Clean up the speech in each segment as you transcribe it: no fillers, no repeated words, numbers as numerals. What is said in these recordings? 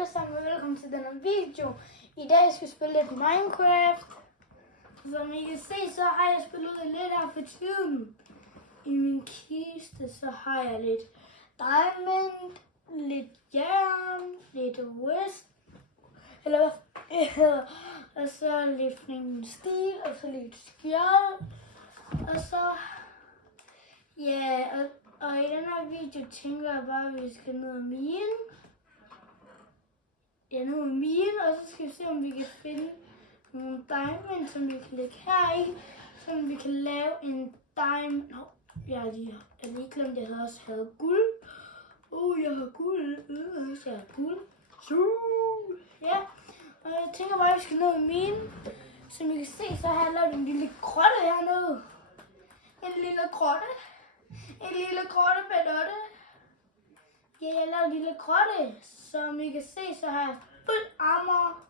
alle sammen, og velkommen til denne video. I dag skal jeg spille lidt Minecraft. Som I kan se, så har jeg spillet lidt her for tiden. I min kiste, så har jeg lidt diamond, lidt jern, lidt west, eller hvad det hedder. Og så lidt flaming steel, og så lidt skjold. Og så, ja, og i den her video tænker jeg bare, at vi skal ned og mine. Ja, nu er mine, og så skal vi se, om vi kan finde nogle diamond, som vi kan lægge heri, så vi kan lave en diamond. Jeg har lige glemt, at jeg også havde guld. Jeg har guld. Så jeg har guld. Ja, og jeg tænker bare, at vi skal ned og mine. Som I kan se, så har jeg lavet en lille grotte hernede. En lille grotte. En lille grotte med dotte. Ja, jeg har lavet en lille grotte. Som I kan se, så har jeg fuld armor.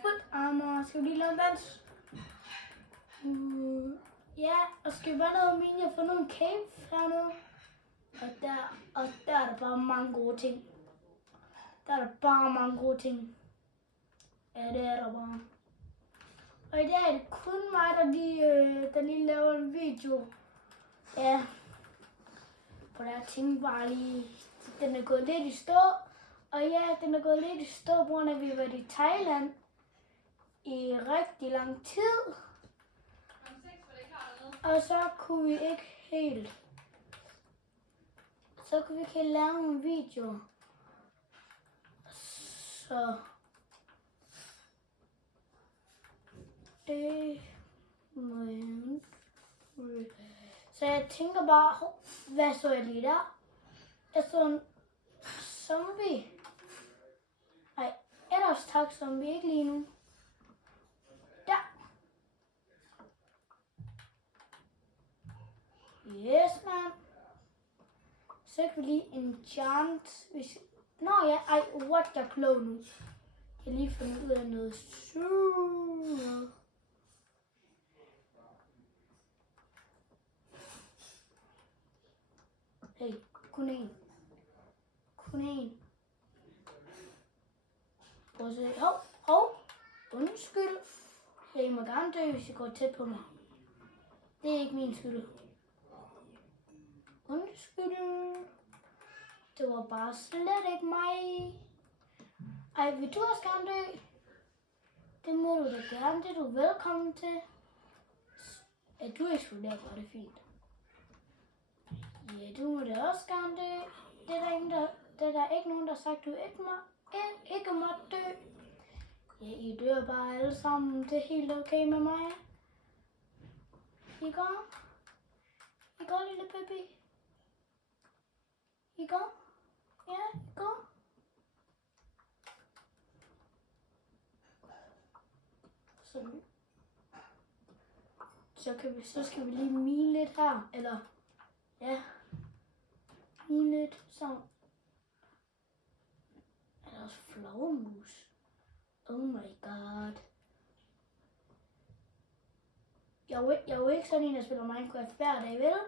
Fuld armor. Skal vi lige lave en dans? Ja, og skal vi bare ned og mine og få nogle cave hernede. Og der er der bare mange gode ting. Der er der bare mange gode ting. Ja, det er der bare. Og i dag er det kun mig, der lige laver en video. Ja. For der er ting bare lige... Den er gået lidt i stå. Og ja, den er gået lidt i stå, på grund af at vi har været i Thailand i rigtig lang tid. Og så kunne vi ikke helt... Så kunne vi ikke helt lave en video. Så... Det må jeg... Så jeg tænker bare, hvad så jeg lige der? Jeg så en zombie. Nej, ellers tak zombie, ikke lige nu. Der. Yes, man. Så kan vi lige enchant. Nå ja, what jeg er klog nu. Jeg lige fundet ud af noget super. Hey, kun én. Kun én. Prøv at se. Hov. Undskyld. Jeg må gerne dø, hvis I går tæt på mig. Det er ikke min skyld. Undskyld. Det var bare slet ikke mig. Ej, vil du også gerne dø? Det må du da gerne. Det er du velkommen til. Ja, du eksploderer bare, det er fint. Ja, du må da også gerne dø. Det er der ikke nogen, der har sagt, du ikke må dø. Ja, I dør bare alle sammen. Det er helt okay med mig. I går, lille baby. I går? Ja, I går. Så skal vi lige mine lidt her, eller ja, mine lidt så. Er der også flagermus? Oh my god. Jeg er jo ikke sådan en, der spiller Minecraft hver dag, vel?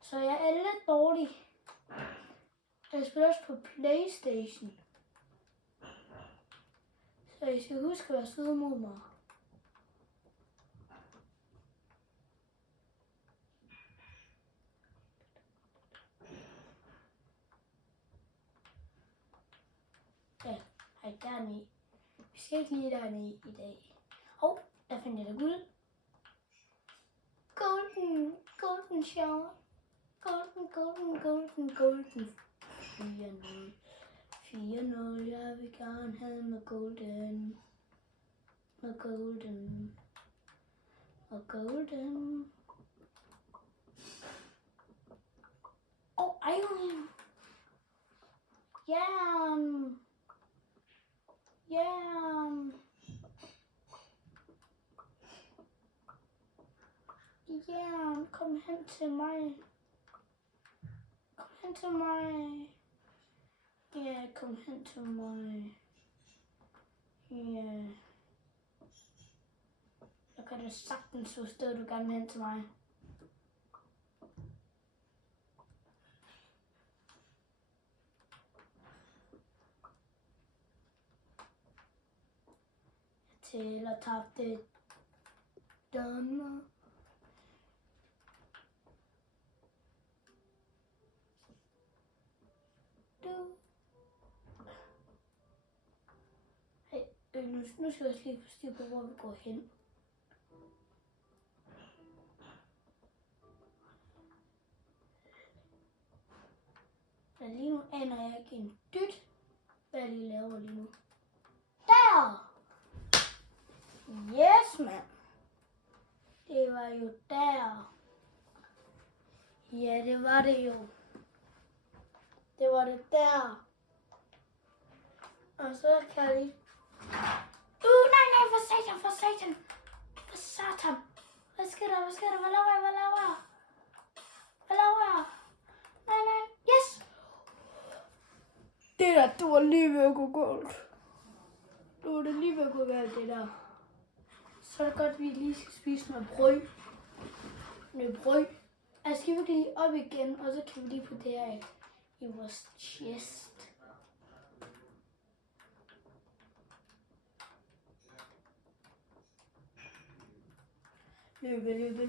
Så jeg er lidt dårlig. Jeg spiller også på PlayStation. Så I skal huske at være søde mod mig. Ja, hej dernede. Vi skal ikke lige dernede i dag. Der finder jeg da guld. Golden shower. Golden. 4-0, jeg vil gerne have med golden. Iron. Jern. Kom hen til mig. Ja, kom hen til mig. Ja. Jeg kan da sagtens forstå, at du gerne vil hen til mig. til at tabte dommer. Hey, nu skal jeg også lige få styr på, hvor vi går hen. Men lige nu aner jeg ikke en dyt, hvad jeg lige laver lige nu. Der! Yes, mand! Det var jo der. Ja, det var det jo. Det var det der. Og så kan jeg lige... nej, for satan. For satan. Hvad sker der? Hvad laver jeg? Nej. Yes! Det var lige ved at gå galt. Det var det lige ved at gå galt, det der. Så er det godt, at vi lige skal spise noget brød. Altså, skal vi lige op igen, og så kan vi lige putte det her i vores chest. Løbe.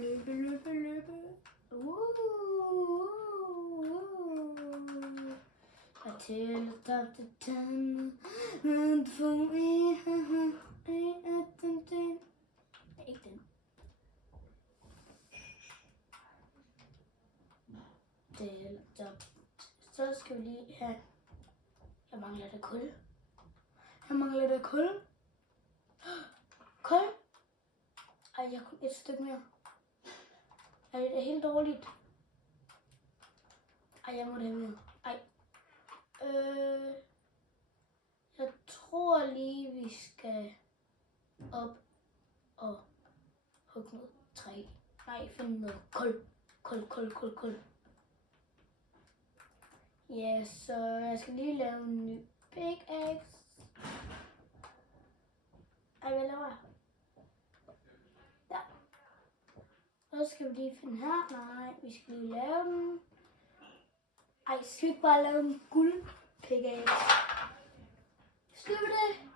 Until the top of the time, and for me, ikke den. Så skal vi lige have... Jeg mangler da kul. Kul? Ej, jeg kunne et stykke mere. Ej, det er helt dårligt. Ej, jeg må det have mere. Ej. Jeg tror lige, vi skal op og hugge noget træ. Nej, finde noget kul. Kul. Ja, så jeg skal lige lave en ny pickaxe. Ej, hvad laver jeg? Der. Og så skal vi lige finde her. Nej, vi skal lige lave den. Ej, skal vi ikke bare lave en guld pickaxe? Skal vi det?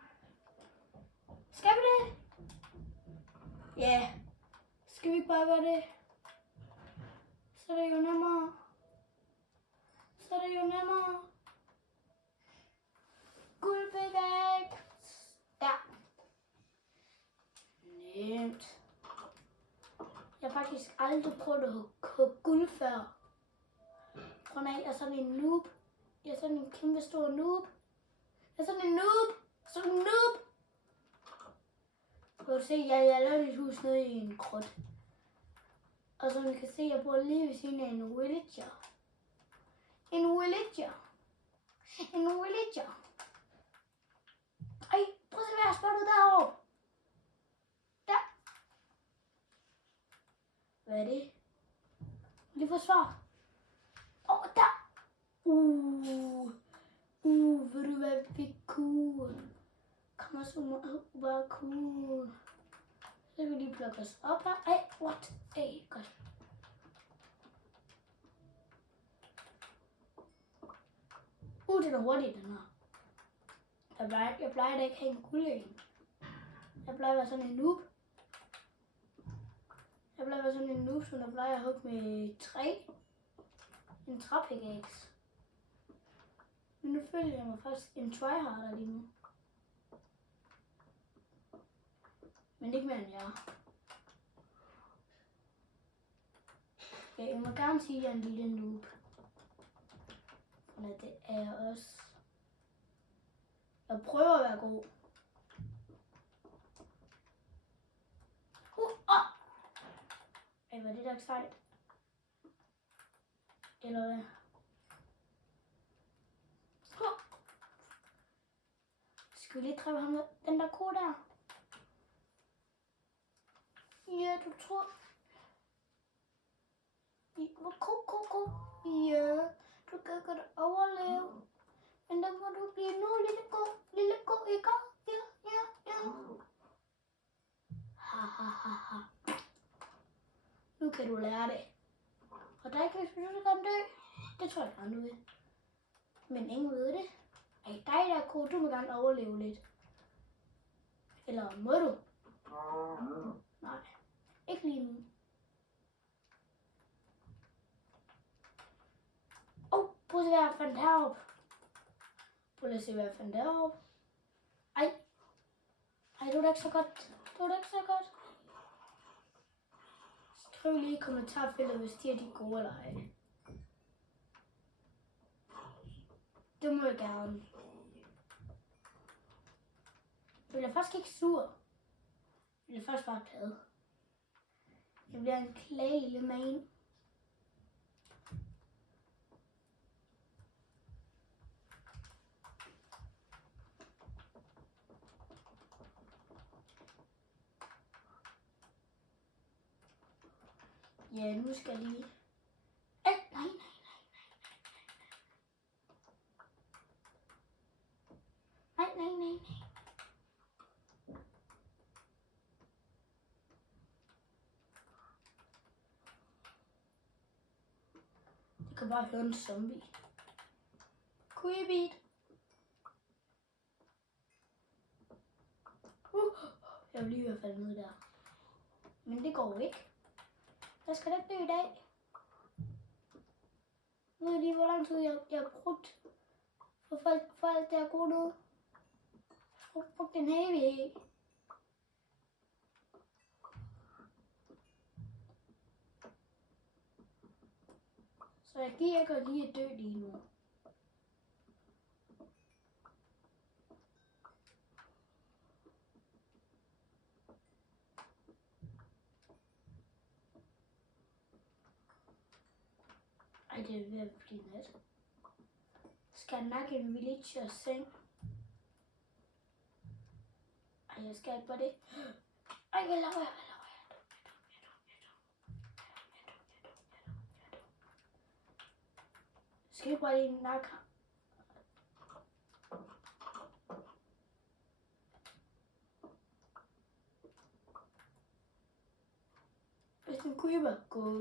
Ja. Skal vi ikke bare gøre det? Så er det jo nemmere. Guld pickaxe. Der. Nemt. Jeg har faktisk aldrig prøvet at hugge guld før. Grund af, jeg er sådan en noob. Jeg er sådan en kæmpe stor noob. Du kan se, jeg lavede mit hus nede i en grot. Og som I kan se, jeg bor lige ved siden af en villager. Ej, prøv at se, hvad jeg har spottet derovre. Der. Hvad er det? Lige forsvar. Der. Ved du hvad, det er cool. Kom så bare cool. Så kan vi lige plukke os op her. Ej, what? Ej, godt. Den er hurtig, den her. Jeg plejer da ikke at have en guld en. Jeg plejer at være sådan en noob. Så jeg plejer at hugge med træ. En træpickaxe. Men nu føler jeg mig faktisk en tryharder lige nu. Men ikke mere end jeg. Jeg må gerne sige, at jeg er en lille noob. Men det er jeg også. Jeg prøver at være god. Ej, var det da sejt? Eller hvad? Skal vi lige trække ham med den der ko der? Ja, du tror... Ko. Ja, du kan godt overleve. Men der må du blive nu, lille ko, ikke? Ja. Ha. Nu kan du lære det. Og der kan vi du kan dø. Det tror jeg bare nu ved. Men ingen ved det. Ej, dig der ko, du må gerne overleve lidt. Eller må du? Nej, ikke lige nu. Prøv at se, hvad jeg fandt heroppe. Prøv at se, hvad jeg fandt heroppe. Ej, det var da ikke så godt. Skriv lige i kommentarfeltet, hvis de er de gode eller ej. Det må jeg gerne. Jeg bliver faktisk ikke sur. Jeg bliver faktisk bare glad. Jeg bliver en klage lille man. Ja, nu skal jeg lige... Nej. Jeg kan bare høre en zombie. Creepy. Jeg vil lige være faldet ned der. Men det går ikke. Jeg skal da ikke dø i dag. Nu er lige, hvor lang tid jeg har brugt for alt det her gode noget. Jeg har brugt en evighed. Så jeg giver ikke lige at dø lige nu. Ej, det er ved at blive nat. Skal jeg nakke en villager seng? Ej, jeg skal ikke bare det. Ej, hvad laver jeg? Skal jeg bare lige nakke? Hvis den creeper, gå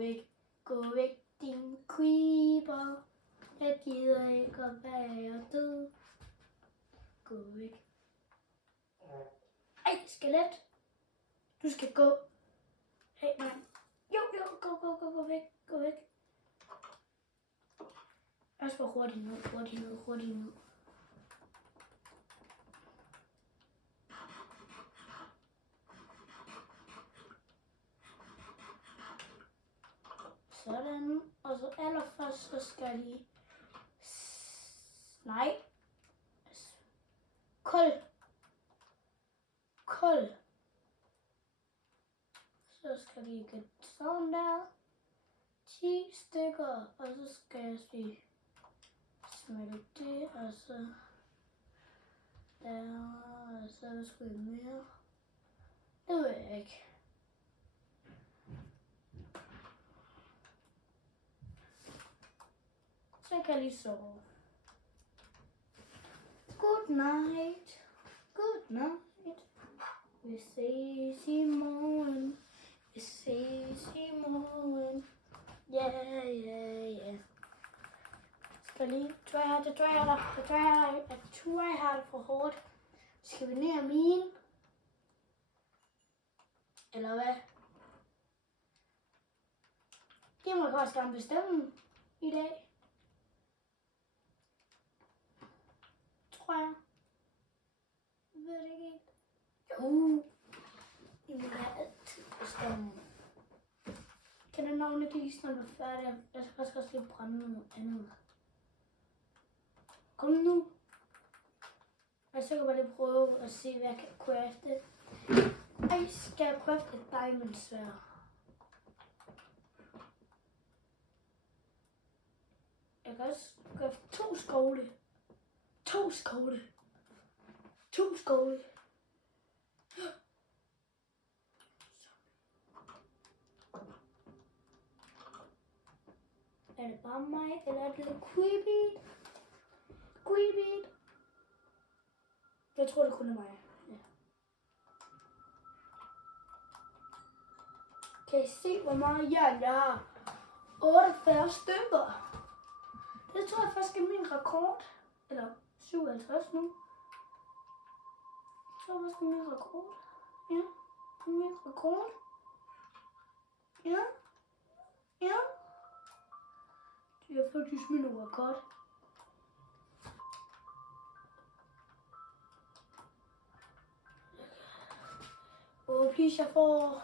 væk, din creeper. Jeg gider ikke at være død. Gå væk. Ej, skelet. Du skal gå. Hey, nej. Jo, gå væk. Jeg skal hurtigt ned. Sådan. Og så allerførst, så skal jeg lige... Nej. Kold. Så skal jeg lige get sådan der. 10 stykker. Og så skal jeg lige smelte det. Og så... Der. Og så skal jeg mere. Det ved jeg ikke. Så kan jeg lige sove. Good night. Vi ses i morgen. Yeah. Skal lige tryhard for hårdt. Skal vi ned af mine? Eller hvad? Det må jeg også gerne bestemme i dag. Tror jeg. Jeg ved det ikke helt. Jo. Det vil jeg altid bestemme. Kan den navn ikke lige snart være færdig? Jeg skal faktisk også lige brænde noget andet. Kom nu. Jeg skal bare lige prøve at se, hvad jeg kan crafte. Ej, skal jeg crafte et diamond sværd? Jeg kan også crafte 2 skovle. 2 skovle. Er det bare mig, eller er det lidt creepy? Jeg tror, det kun er mig. Ja. Kan I se, hvor meget jern jeg har? 48 stykker. Det tror jeg faktisk er min rekord. Eller 57 nu. Så hvad skal min rekord? Ja, min rekord. Ja, ja. Det er faktisk min rekord. Og please, jeg får